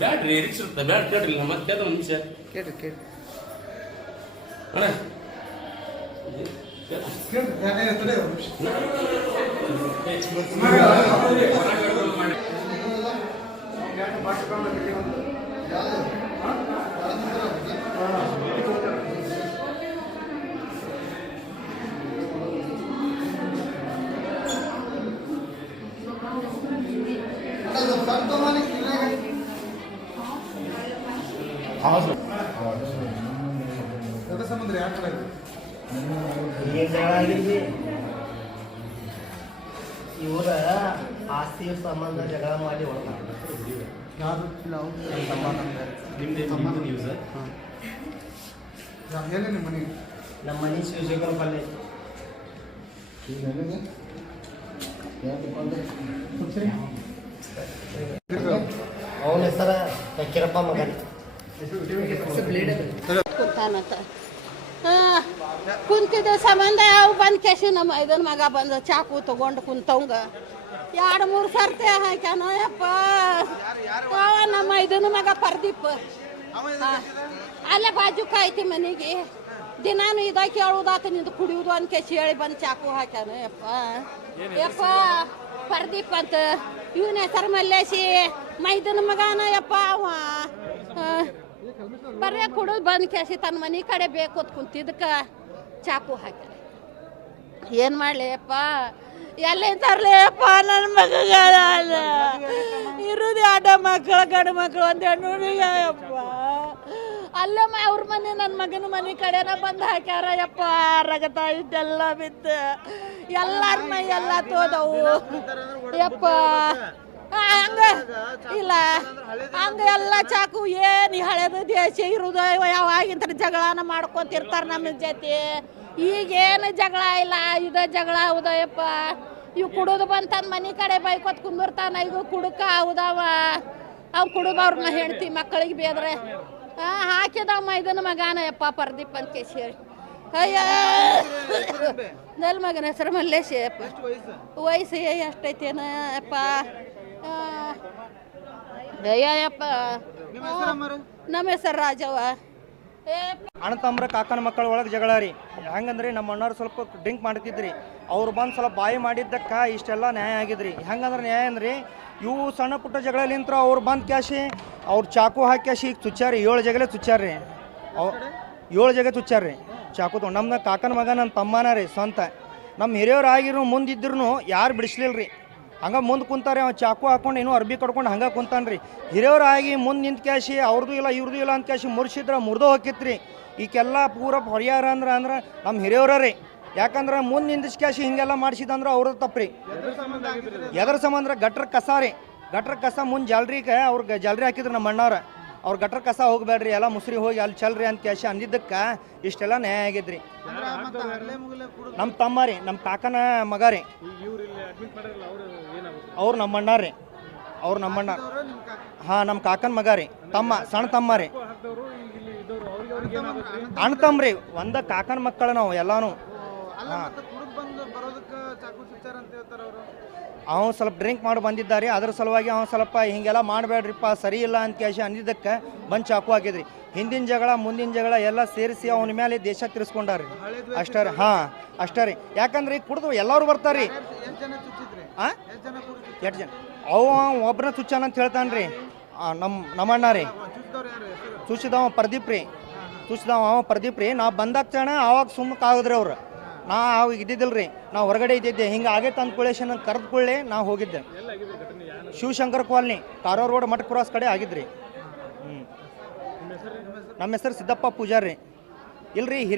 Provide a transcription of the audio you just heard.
battery Riggs ಇರುತ್ತೆ bat ಕೇಳಿಲ್ಲ ಮತ್ತೆ ಒಂದು ನಿಮಿಷ ಕೇಳಿ ಇವರ ಆಸ್ತಿ ಸಂಬಂಧ ಜಗಳ ಮಾಡಿ ನಮ್ಮ ಮನೆ ಶಿವಶಂಕರ ಪಲ್ಲೆ ಅವನ ಹೆಸರ ಕಿರಪ್ಪ ಮಗನ ಕುಂತಿದ್ದ ಸಂಬಂಧ ಯಾವ ಬಂದ್ ಕೇಸಿ ನಮ್ಮ ಇದನ್ ಮಗ ಬಂದ ಚಾಕು ತಗೊಂಡು ಕುಂತವಂಗ 2-3 ಸರ್ತಿ ಹಾಕ್ಯಾನ ಯಪ್ಪ ನಮ್ಮ ಇದನ್ನ ಮಗ ಪರ್ದೀಪ್ ಅಲ್ಲೇ ಬಾಜುಕ ಐತಿ ಮನೆಗೆ ದಿನಾನು ಇದ ಕೇಳುದಾತ ನಿಂದು ಕುಡಿಯುವುದು ಅಂತ ಕೇಸಿ ಹೇಳಿ ಬಂದು ಚಾಕು ಹಾಕ್ಯಾನ ಯಪ್ಪ ಪರ್ದೀಪ್ ಅಂತ ಇವನ ಹೆಸರು ಮಲ್ಲೇಸಿ ಮೈದನ ಮಗನ ಯಪ್ಪ ಅವ ಬರೇ ಕುಡಿದು ಬಂದು ಕೇಸಿ ತನ್ನ ಮನೆ ಕಡೆ ಬೇಕು ಅಂತ ಕುಂತಿದ್ದಕ್ಕ ಚಾಕು ಹಾಕ್ಯಾರ ಏನು ಮಾಡಲಿಯಪ್ಪ ಎಲ್ಲಿ ತರಲಿಯಪ್ಪ ನನ್ನ ಮಗಗ ಇರುದು 2 ಮಕ್ಕಳು ಗಂಡು ಮಕ್ಕಳು ಒಂದು ಹೆಣ್ಣು ಹುಡುಗಪ್ಪ ಅಲ್ಲೇ ಅವ್ರ ಮನೆ ನನ್ನ ಮಗನ ಮನೆ ಕಡೆನ ಬಂದು ಹಾಕ್ಯಾರ ಯಪ್ಪ ರಗತ ಇದ್ದೆಲ್ಲ ಬಿದ್ದು ಎಲ್ಲಾರ ಮೈ ಎಲ್ಲ ತೋದವು ಯಪ್ಪ ಹಂಗ ಇಲ್ಲ ಹಂಗ ಎಲ್ಲ ಚಾಕು ಏನು ಹಳೆದು ದೇಶ ಇರುದು ಯಾವಾಗಿಂತ ಜಗಳನ ಮಾಡ್ಕೊಂತಿರ್ತಾರ ನಮ್ಮ ಜೊತೆ ಈಗೇನು ಜಗಳ ಇಲ್ಲ ಇದು ಜಗಳ ಹೌದಯಪ್ಪ ಇವು ಕುಡಿದು ಬಂದು ತನ್ನ ಮನೆ ಕಡೆ ಬೈಕೊತ್ ಕುಂದಿರ್ತಾನ ಇದು ಕುಡುಕ ಹೌದವ ಅವ್ ಕುಡುದವ್ರನ್ನ ಹೆಂಡ್ತಿ ಮಕ್ಕಳಿಗೆ ಬೇದ್ರೆ ಹಾಕಿದವ ಇದನ್ನ ಮಗನ ಯಪ್ಪ ಪರ್ದೀಪ್ ಅಂತ ಕೇಸಿ ಅಯ್ಯ ನಲ್ ಮಗನ ಹೆಸರು ಮಲ್ಲೇಶ ಯಪ್ಪ ವಯಸ್ಸು ಎಷ್ಟೈತೇನ ಯಪ್ಪ ಅಯ್ಯಪ್ಪ ನಮ್ಮ ಹೆಸರು ರಾಜವ್ವ ಅಣ್ಣ ತಮ್ಮರ ಕಾಕನ ಮಕ್ಕಳ ಒಳಗೆ ಜಗಳ ರೀ ಹೆಂಗಂದ್ರಿ ನಮ್ಮ ಅಣ್ಣವ್ರು ಸ್ವಲ್ಪ ಡ್ರಿಂಕ್ ಮಾಡ್ತಿದ್ರಿ ಅವ್ರು ಬಂದು ಸ್ವಲ್ಪ ಬಾಯಿ ಮಾಡಿದ್ದಕ್ಕ ಇಷ್ಟೆಲ್ಲ ನ್ಯಾಯ ಆಗಿದ್ರಿ ಹೆಂಗಂದ್ರೆ ನ್ಯಾಯ ಅಂದ್ರಿ ಇವು ಸಣ್ಣ ಪುಟ್ಟ ಜಗಳಲಿಂತ್ರ ಅವ್ರು ಬಂದು ಕ್ಯಾಶಿ ಅವ್ರು ಚಾಕು ಹಾಕಿ ಕ್ಯಾಶಿ ಈಗ ಚುಚ್ಚಾರಿ 7 ಜಗಲೇ ಚುಚ್ಚಾರ್ರಿ 7 ಜಗ ಚುಚ್ಚಾರ್ರಿ ಚಾಕು ತೊಗೊಂಡು ನಮ್ಮ ಕಾಕನ ಮಗ ನನ್ನ ತಮ್ಮನ ರೀ ಸ್ವಂತ ನಮ್ಮ ಹಿರಿಯವ್ರು ಆಗಿರೋ ಮುಂದಿದ್ರು ಯಾರು ಬಿಡಿಸ್ಲಿಲ್ಲ ರೀ ಹಂಗೆ ಮುಂದೆ ಕುಂತಾರೆ ಅವ್ನು ಚಾಕು ಹಾಕೊಂಡು ಇನ್ನೂ ಅರ್ಬಿ ಕಟ್ಕೊಂಡು ಹಂಗೆ ಕುಂತಾನೆ ರೀ ಹಿರಿಯವ್ರಾಗಿ ಮುಂದೆ ನಿಂತು ಕ್ಯಾಶಿ ಅವ್ರದ್ದು ಇಲ್ಲ ಇವ್ರದ್ದು ಇಲ್ಲ ಅಂತ ಕ್ಯಾಶಿ ಮುರ್ಸಿದ್ರೆ ಮುರಿದು ಹೋಗಿತ್ತು ರೀ ಈಗೆಲ್ಲ ಪೂರ ಹೊರಿಯಾರ ಅಂದ್ರೆ ನಮ್ಮ ಹಿರಿಯವ್ರ ರೀ ಯಾಕಂದ್ರೆ ಮುಂದೆ ನಿಂದಿಸ್ ಕ್ಯಾಶಿ ಹಿಂಗೆಲ್ಲ ಮಾಡಿಸಿದಂದ್ರೆ ಅವ್ರದ್ದು ತಪ್ಪು ರೀ ಎದ್ರ ಸಂಬಂಧ ಗಟ್ರ ಕಸ ರೀ ಗಟ್ರ ಕಸ ಮುಂದೆ ಜಾಲ್ರಿಗೆ ಅವ್ರಿಗೆ ಜಾಲ್ರಿ ಹಾಕಿದ್ರು ನಮ್ಮ ಅಣ್ಣವ್ರ ಅವ್ರ ಗಟ್ರ ಕಸ ಹೋಗ್ಬೇಡ್ರಿ ಎಲ್ಲ ಮುಸ್ರಿ ಹೋಗಿ ಅಲ್ಲಿ ಚಲ್ರಿ ಅಂತ ಕ್ಯಾಶಿ ಅಂದಿದ್ದಕ್ಕೆ ಇಷ್ಟೆಲ್ಲ ನ್ಯಾಯ ಆಗಿದ್ರಿ ನಮ್ಮ ತಮ್ಮ ರೀ ನಮ್ಮ ಕಾಕನ ಮಗ ರೀ ಅವ್ರು ನಮ್ಮ ಅಣ್ಣ ರೀ ಅವ್ರು ನಮ್ಮ ಅಣ್ಣ ಹಾಂ ನಮ್ಮ ಕಾಕನ ಮಗ ರೀ ತಮ್ಮ ಸಣ್ಣ ತಮ್ಮ ರೀ ಅಣ್ಣ ತಮ್ಮ ರೀ ಒಂದು ಕಾಕನ ಮಕ್ಕಳು ನಾವು ಎಲ್ಲಾನು ಹಾಂ ಅವ್ನು ಸ್ವಲ್ಪ ಡ್ರಿಂಕ್ ಮಾಡಿ ಬಂದಿದ್ದಾರೆ ಅದ್ರ ಸಲುವಾಗಿ ಅವ್ನು ಸ್ವಲ್ಪ ಹಿಂಗೆಲ್ಲ ಮಾಡಬೇಡ್ರಿಪ್ಪ ಸರಿ ಇಲ್ಲ ಅಂತ ಕ್ಯಾಶಿ ಅಂದಿದ್ದಕ್ಕೆ ಬಂದು ಚಾಕು ಹಾಕಿದ್ರಿ ಹಿಂದಿನ ಜಗಳ ಮುಂದಿನ ಜಗಳ ಎಲ್ಲ ಸೇರಿಸಿ ಅವನ ಮೇಲೆ ದೇಶ ತಿರ್ಸ್ಕೊಂಡಾರ್ರಿ ಅಷ್ಟೇ ರೀ ಹಾಂ ಅಷ್ಟೇ ರೀ ಯಾಕಂದ್ರೆ ಈಗ ಕುಡ್ದು ಎಲ್ಲರೂ ಬರ್ತಾರೆ ರೀ ಹಾಂ 8 ಜನ ಅವ ಒಬ್ಬನ ಚುಚ್ಚಾನ ಅಂತ ಹೇಳ್ತಾನೆ ರೀ ನಮ್ಮ ಅಣ್ಣ ರೀ ಚುಚ್ಚಿದವ ಪ್ರದೀಪ್ ರೀ ಅವ ಪ್ರದೀಪ್ ರೀ ನಾವು ಬಂದಾಗ್ತಾನೆ ಅವಾಗ ಸುಮ್ಮನೆ ಆಗೋದ್ರಿ ಅವ್ರು ನಾ ಅವಾಗ ಇದ್ದಿದ್ದಿಲ್ಲ ರೀ ನಾವು ಹೊರಗಡೆ ಇದ್ದಿದ್ದೆ ಹಿಂಗೆ ಆಗೈತೆ ಅಂದ್ಕೊಳ್ಳಿ ಕರೆದುಕೊಳ್ಳಿ ನಾವು ಹೋಗಿದ್ದೆ ಶಿವಶಂಕರ ಕಾಲನಿ ಕಾರವಾರ ರೋಡ್ ಮಠ ಕ್ರಾಸ್ ಕಡೆ ಆಗಿದ್ರಿ ನಮ್ಮ ಹೆಸರು ಸಿದ್ದಪ್ಪ ಪೂಜಾರಿ ಇಲ್ರಿ ಹಿರಿಯ